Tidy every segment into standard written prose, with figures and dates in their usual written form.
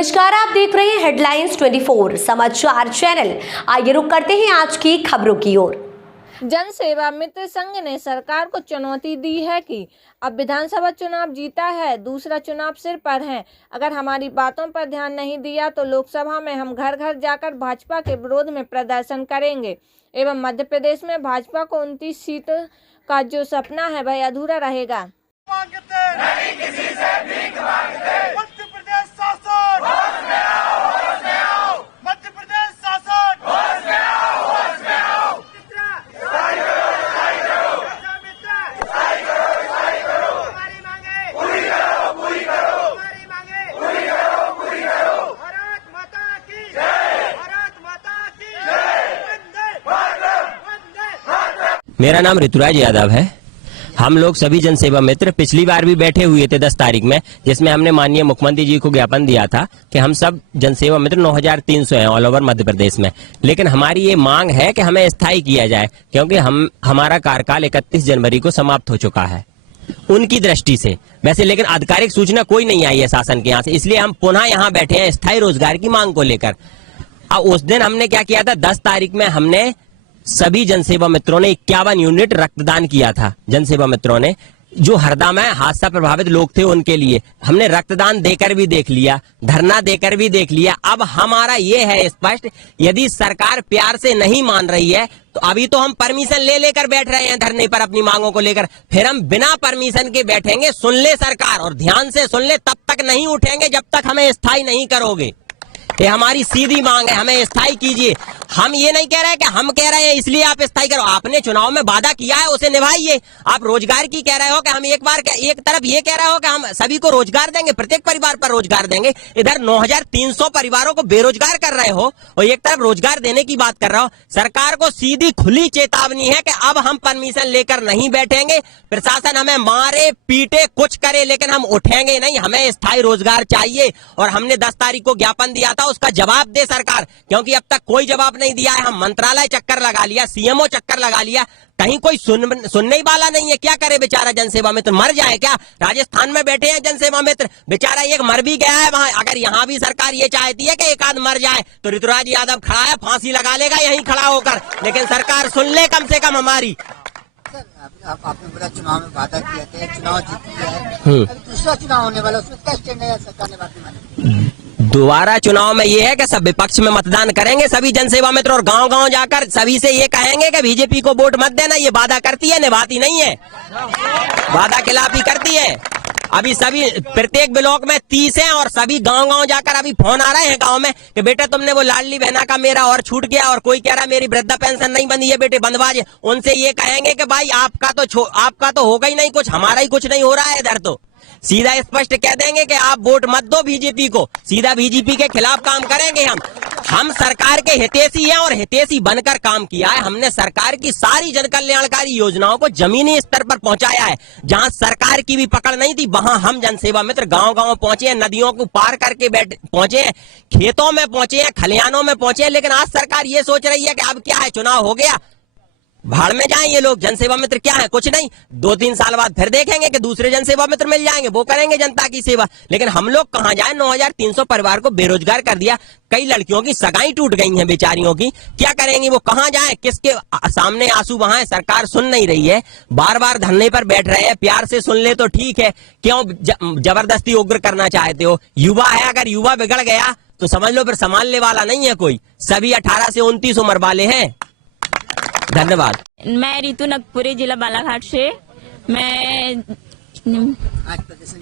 नमस्कार, आप देख रहे हैं हेडलाइंस 24 समाचार चैनल। आइए रुक करते हैं आज की खबरों की ओर। जन सेवा मित्र संघ ने सरकार को चुनौती दी है कि अब विधानसभा चुनाव जीता है, दूसरा चुनाव सिर पर है। अगर हमारी बातों पर ध्यान नहीं दिया तो लोकसभा में हम घर घर जाकर भाजपा के विरोध में प्रदर्शन करेंगे एवं मध्य प्रदेश में भाजपा को 29 सीट का जो सपना है वह अधूरा रहेगा। नहीं किसी से भीख मांगते। मध्य प्रदेश शासन होश में आओ, होश में आओ। मध्य प्रदेश शासन होश में आओ, होश में आओ। सही करो, सही करो। सही करो, सही करो। हमारी मांगे पूरी करो, पूरी करो। हमारी मांगे पूरी करो, पूरी करो। भारत माता की जय, भारत माता की जय। वंदे मातरम, वंदे मातरम। मेरा नाम ऋतुराज यादव है। हम लोग सभी जनसेवा मित्र पिछली बार भी बैठे हुए थे 10 तारीख में, जिसमें हमने माननीय मुख्यमंत्री जी को ज्ञापन दिया था कि हम सब जनसेवा मित्र 9300 हैं ऑल ओवर मध्य प्रदेश में। लेकिन हमारी ये मांग है कि हमें स्थायी किया जाए, क्योंकि हमारा कार्यकाल 31 जनवरी को समाप्त हो चुका है उनकी दृष्टि से वैसे, लेकिन आधिकारिक सूचना कोई नहीं आई है शासन के यहाँ से। इसलिए हम पुनः यहाँ बैठे हैं स्थायी रोजगार की मांग को लेकर। उस दिन हमने क्या किया था, 10 तारीख में हमने सभी जनसेवा मित्रों ने 51 यूनिट रक्तदान किया था। जनसेवा मित्रों ने जो हरदा में हादसा प्रभावित लोग थे उनके लिए हमने रक्तदान देकर भी देख लिया, धरना देकर भी देख लिया। अब हमारा ये है स्पष्ट, यदि सरकार प्यार से नहीं मान रही है तो अभी तो हम परमिशन ले लेकर बैठ रहे हैं धरने पर अपनी मांगों को लेकर, फिर हम बिना परमिशन के बैठेंगे। सुन ले सरकार और ध्यान से सुन ले, तब तक नहीं उठेंगे जब तक हमें स्थायी नहीं करोगे। ये हमारी सीधी मांग है, हमें स्थायी कीजिए। हम ये नहीं कह रहे हैं कि हम कह रहे हैं इसलिए आप स्थायी करो। आपने चुनाव में वादा किया है उसे निभाइए। आप रोजगार की कह रहे हो कि हम एक तरफ ये कह रहे हो कि हम सभी को रोजगार देंगे, प्रत्येक परिवार पर रोजगार देंगे। इधर 9300 परिवारों को बेरोजगार कर रहे हो और एक तरफ रोजगार देने की बात कर रहे हो। सरकार को सीधी खुली चेतावनी है कि अब हम परमिशन लेकर नहीं बैठेंगे। प्रशासन हमें मारे पीटे कुछ करे, लेकिन हम उठेंगे नहीं। हमें स्थायी रोजगार चाहिए और हमने 10 तारीख को ज्ञापन दिया था, उसका जवाब दे सरकार, क्योंकि अब तक कोई जवाब नहीं दिया है। हम मंत्रालय चक्कर लगा लिया, सीएमओ चक्कर लगा लिया, कहीं कोई सुनने ही वाला नहीं है। क्या करे बेचारा जनसेवा मित्र, मर जाए क्या? राजस्थान में बैठे हैं जनसेवा मित्र, बेचारा एक मर भी गया है वहां। अगर यहाँ भी सरकार ये चाहती है कि एक आध मर जाए तो ऋतुराज यादव खड़ा है, फांसी लगा लेगा यहीं खड़ा होकर, लेकिन सरकार सुन ले कम से कम हमारी। आपने बोला चुनाव में वादा किया था, चुनाव जीत लिया है, दूसरा चुनाव होने वाला, उसमें क्या स्टैंड है सरकार ने बात मानी? दोबारा चुनाव में ये है कि सब विपक्ष में मतदान करेंगे सभी जनसेवा मित्र, और गांव गांव जाकर सभी से ये कहेंगे कि बीजेपी को वोट मत देना। ये वादा करती है, निभाती नहीं है, वादा खिलाफी करती है। अभी सभी प्रत्येक ब्लॉक में 30 हैं और सभी गांव गांव जाकर अभी फोन आ रहे हैं गांव में कि बेटा तुमने वो लाडली बहना का मेरा और छूट गया, और कोई कह रहा मेरी वृद्धा पेंशन नहीं बंधी है बेटे बंधवाजे। उनसे ये कहेंगे कि भाई आपका तो होगा ही नहीं कुछ, हमारा ही कुछ नहीं हो रहा है इधर। तो सीधा स्पष्ट कह देंगे कि आप वोट मत दो बीजेपी को, सीधा बीजेपी के खिलाफ काम करेंगे हम सरकार के हितैषी हैं और हितैषी बनकर काम किया है। हमने सरकार की सारी जन कल्याणकारी योजनाओं को जमीनी स्तर पर पहुंचाया है। जहां सरकार की भी पकड़ नहीं थी वहां हम जनसेवा मित्र गांव गांव पहुंचे हैं, नदियों को पार करके पहुंचे हैं, खेतों में पहुंचे हैं, खलिहानों में पहुंचे हैं। लेकिन आज सरकार ये सोच रही है कि अब क्या है, चुनाव हो गया, भाड़ में जाएं ये लोग। जनसेवा मित्र क्या है, कुछ नहीं। 2-3 साल बाद फिर देखेंगे कि दूसरे जनसेवा मित्र मिल जाएंगे, वो करेंगे जनता की सेवा। लेकिन हम लोग कहां जाएं? 9300 परिवार को बेरोजगार कर दिया, कई लड़कियों की सगाई टूट गई हैं बेचारियों की। क्या करेंगी वो, कहां जाएं? किसके सामने आंसू बहाएं? सरकार सुन नहीं रही है, बार बार धरने पर बैठ रहे हैं। प्यार से सुन ले तो ठीक है, क्यों जबरदस्ती उग्र करना चाहते हो? युवा है, अगर युवा बिगड़ गया तो समझ लो फिर संभालने वाला नहीं है कोई। सभी 18 से 29 उम्र वाले हैं। धन्यवाद। मैं रितु नगपुरी, जिला बालाघाट से। मैं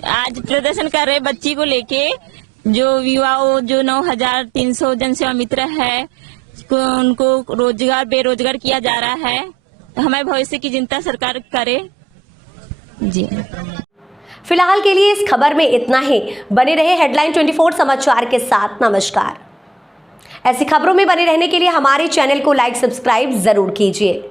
आज प्रदर्शन कर रहे बच्ची को लेके, जो युवाओं जो 9300 जनसेवा मित्र है उनको बेरोजगार किया जा रहा है। हमें भविष्य की चिंता सरकार करे जी। फिलहाल के लिए इस खबर में इतना ही। बने रहे हेडलाइन 24 समाचार के साथ। नमस्कार। ऐसी खबरों में बने रहने के लिए हमारे चैनल को लाइक सब्सक्राइब जरूर कीजिए।